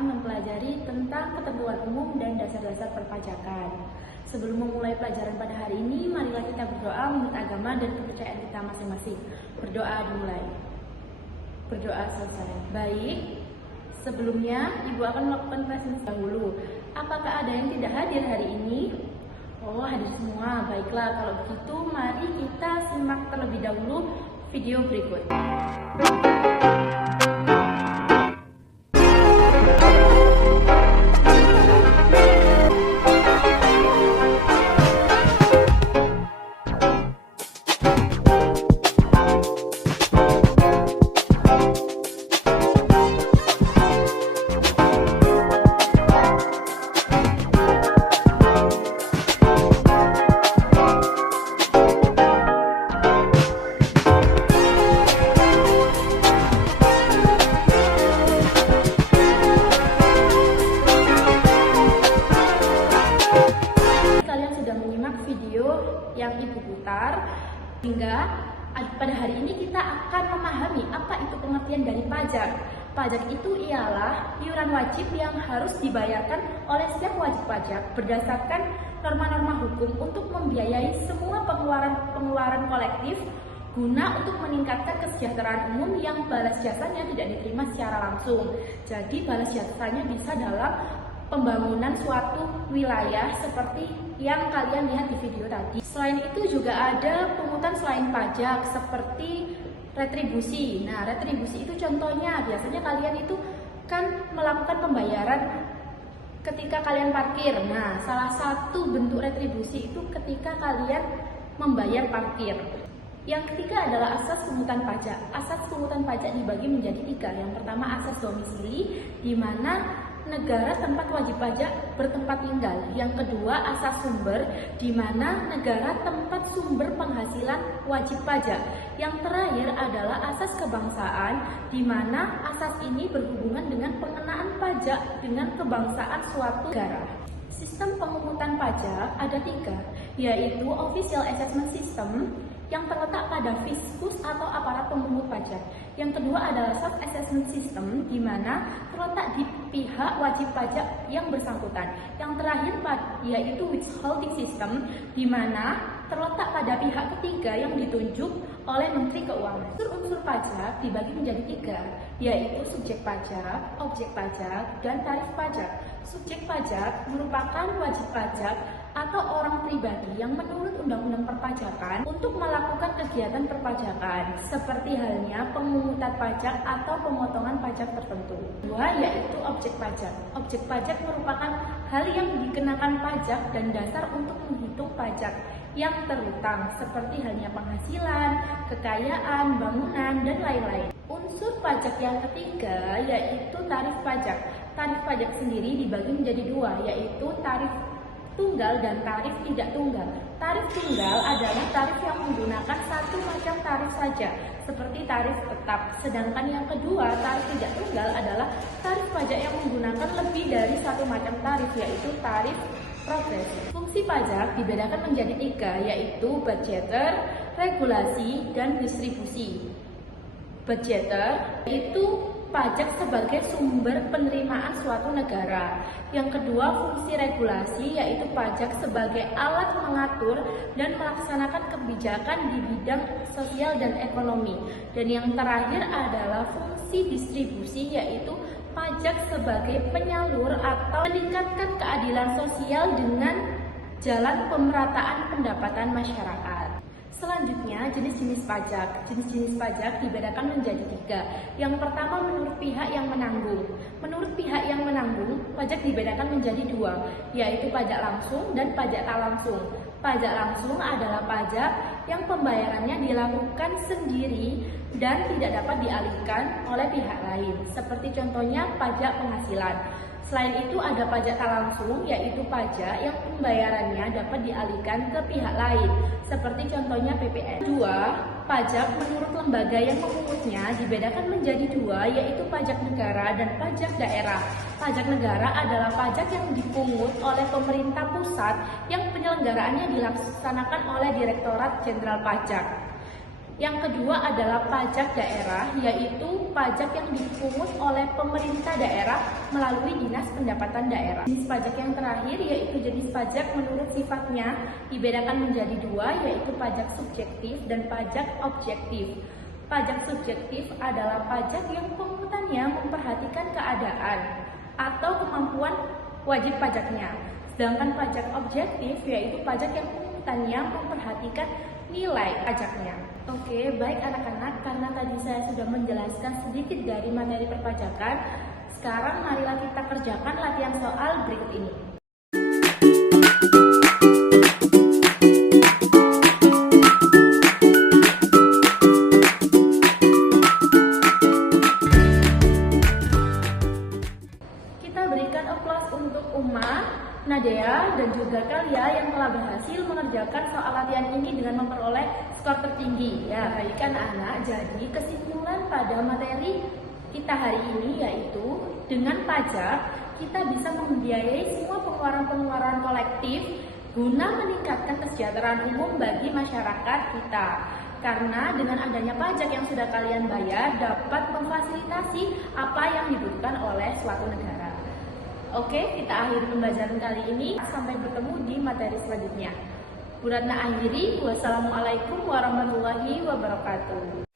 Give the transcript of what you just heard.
akan mempelajari tentang ketentuan umum dan dasar-dasar perpajakan. Sebelum memulai pelajaran pada hari ini, marilah kita berdoa menurut agama dan kepercayaan kita masing-masing. Berdoa dimulai. Berdoa selesai. Baik, sebelumnya Ibu akan melakukan presentasi dahulu. Apakah ada yang tidak hadir hari ini? Oh, hadir semua. Baiklah, kalau begitu mari kita simak terlebih dahulu video berikut. Yang Ibu putar, hingga pada hari ini kita akan memahami apa itu pengertian dari pajak. Pajak itu ialah iuran wajib yang harus dibayarkan oleh setiap wajib pajak berdasarkan norma-norma hukum untuk membiayai semua pengeluaran kolektif guna untuk meningkatkan kesejahteraan umum yang balas jasanya tidak diterima secara langsung. Jadi balas jasanya bisa dalam pembangunan suatu wilayah seperti yang kalian lihat di video tadi. Selain itu juga ada pungutan selain pajak seperti retribusi. Nah, retribusi itu contohnya biasanya kalian itu kan melakukan pembayaran ketika kalian parkir. Nah, salah satu bentuk retribusi itu ketika kalian membayar parkir. Yang ketiga adalah asas pungutan pajak. Asas pungutan pajak dibagi menjadi 3. Yang pertama asas domisili, di mana negara tempat wajib pajak bertempat tinggal. Yang kedua asas sumber, di mana negara tempat sumber penghasilan wajib pajak. Yang terakhir adalah asas kebangsaan, di mana asas ini berhubungan dengan pengenaan pajak dengan kebangsaan suatu negara. Sistem pemungutan pajak ada 3, yaitu Official Assessment System yang terletak pada fiskus atau aparat pemungut pajak. Yang kedua adalah Self-Assessment System, di mana terletak di pihak wajib pajak yang bersangkutan. Yang terakhir yaitu Withholding System, di mana terletak pada pihak ketiga yang ditunjuk oleh Menteri Keuangan. Unsur-unsur pajak dibagi menjadi 3, yaitu subjek pajak, objek pajak, dan tarif pajak. Subjek pajak merupakan wajib pajak atau orang pribadi yang menurut Undang-Undang Perpajakan untuk melakukan kegiatan perpajakan, seperti halnya pemungutan pajak atau pemotongan pajak tertentu. Kedua yaitu objek pajak. Objek pajak merupakan hal yang dikenakan pajak dan dasar untuk menghitung pajak yang terhutang, seperti halnya penghasilan, kekayaan, bangunan, dan lain-lain. Unsur pajak yang ketiga yaitu tarif pajak. Tarif pajak sendiri dibagi menjadi 2, yaitu tarif tunggal dan tarif tidak tunggal. Tarif tunggal adalah tarif yang menggunakan satu macam tarif saja, seperti tarif tetap. Sedangkan yang kedua, tarif tidak tunggal adalah tarif pajak yang menggunakan lebih dari satu macam tarif, yaitu tarif progresif. Fungsi pajak dibedakan menjadi 3, yaitu budgeter, regulasi, dan distribusi. Budgeter itu pajak sebagai sumber penerimaan suatu negara. Yang kedua, fungsi regulasi yaitu pajak sebagai alat mengatur dan melaksanakan kebijakan di bidang sosial dan ekonomi. Dan yang terakhir adalah fungsi distribusi yaitu pajak sebagai penyalur atau meningkatkan keadilan sosial dengan jalan pemerataan pendapatan masyarakat. Selanjutnya, jenis-jenis pajak. Jenis-jenis pajak dibedakan menjadi 3. Yang pertama, menurut pihak yang menanggung. Menurut pihak yang menanggung, pajak dibedakan menjadi 2, yaitu pajak langsung dan pajak tak langsung. Pajak langsung adalah pajak yang pembayarannya dilakukan sendiri dan tidak dapat dialihkan oleh pihak lain, seperti contohnya pajak penghasilan. Selain itu ada pajak tak langsung, yaitu pajak yang pembayarannya dapat dialihkan ke pihak lain, seperti contohnya PPN. 2. Pajak menurut lembaga yang memungutnya dibedakan menjadi 2, yaitu pajak negara dan pajak daerah. Pajak negara adalah pajak yang dipungut oleh pemerintah pusat yang penyelenggaraannya dilaksanakan oleh Direktorat Jenderal Pajak. Yang kedua adalah pajak daerah, yaitu pajak yang dipungut oleh pemerintah daerah melalui Dinas Pendapatan Daerah. Jenis pajak yang terakhir yaitu jenis pajak menurut sifatnya dibedakan menjadi dua, yaitu pajak subjektif dan pajak objektif. Pajak subjektif adalah pajak yang pungutannya memperhatikan keadaan atau kemampuan wajib pajaknya. Sedangkan pajak objektif yaitu pajak yang pungutannya memperhatikan nilai pajaknya. Oke, baik anak-anak, karena tadi saya sudah menjelaskan sedikit dari materi perpajakan, sekarang marilah kita kerjakan latihan soal berikut ini. Kita berikan aplaus untuk Uma, Nadia, dan juga Kalia yang telah berhasil mengerjakan soal latihan ini dengan memperoleh skor tertinggi. Ya, baik anak-anak, jadi kesimpulan pada materi kita hari ini yaitu dengan pajak kita bisa membiayai semua pengeluaran-pengeluaran kolektif guna meningkatkan kesejahteraan umum bagi masyarakat kita. Karena dengan adanya pajak yang sudah kalian bayar dapat memfasilitasi apa yang dibutuhkan oleh suatu negara. Oke, kita akhiri pembelajaran kali ini. Sampai bertemu di materi selanjutnya. Bu Ratna akhiri. Wassalamualaikum warahmatullahi wabarakatuh.